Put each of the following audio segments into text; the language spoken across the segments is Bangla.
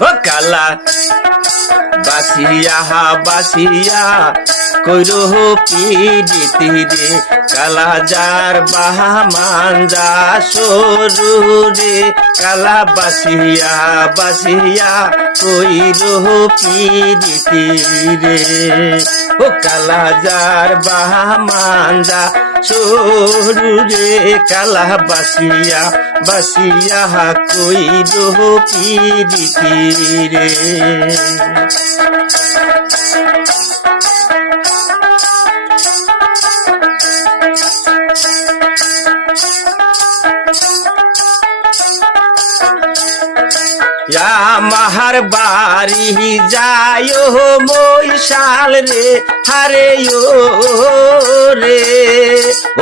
কালা বাসিয়া বাসিয়া, কইরো পিডিতি রে? কালা যার বাহা মাঞ্জা সরু রে। কালা বাসিয়া বাসিয়া, কইরো পিডিতি রে? ও কালা যার বাহা মাঞ্জা সরু রে কালা বাসিয়া বাসিয়া কইরো পিডিতি রে? মাহার বাড়ি যায় মৈশাল রে হারে রে।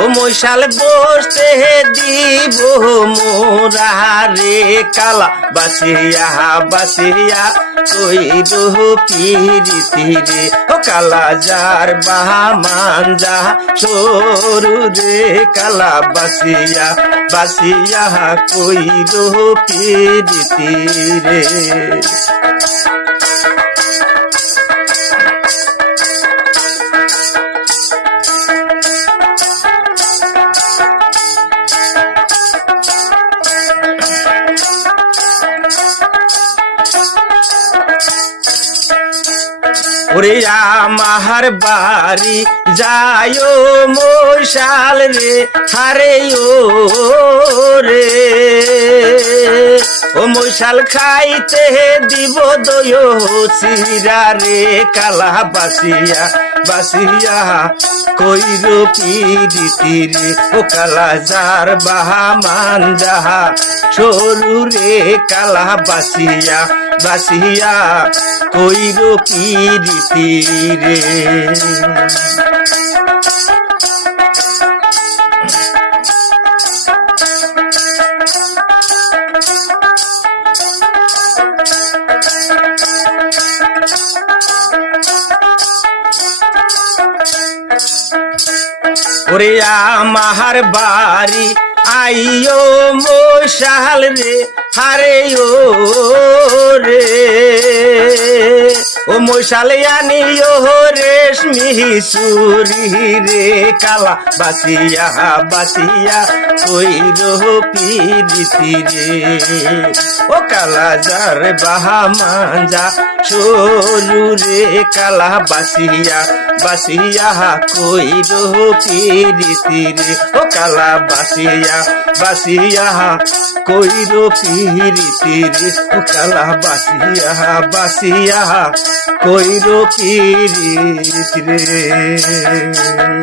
ও মৈশাল বসতে দিব মোরা রে কালা। বাসিয়া বাসিয়া কই দোহ পিরিতি রে। ও কালা যার বাহা মাঞ্জা সরু রে কালা। বাসিয়া বাসিয়া কই দোহ পিরিতি রে। ওরে আমার বাড়ি যায় মশাল রে হারে ও রে। ও মশাল খাইতে দিব দয় সিরা রে, কালা বাসিয়া বাসিয়া কইর পিরিতি রে। ও কালা যার বাহা মান যাহা সরু রে, কালা বাসিয়া বাসিয়া কইর পিরিতি রে। ওরে আমার বাড়ি আইও মশাল রে হারে ও রে। ও মশালে আনিও রেশমি সুরি রে, কালা বাসিয়া বাসিয়া কই রো পিরিতি রে। ও কালা যার বাহা মাঞ্জা সরু রে, কালা বাসিয়া বাসিয়া কই রো পিরিতি রে ও কালা বাসিয়া বাসিয়া কই রো পিরিতি রে ও কালা বাসিয়া বাসিয়া কই রো পিরিতি রে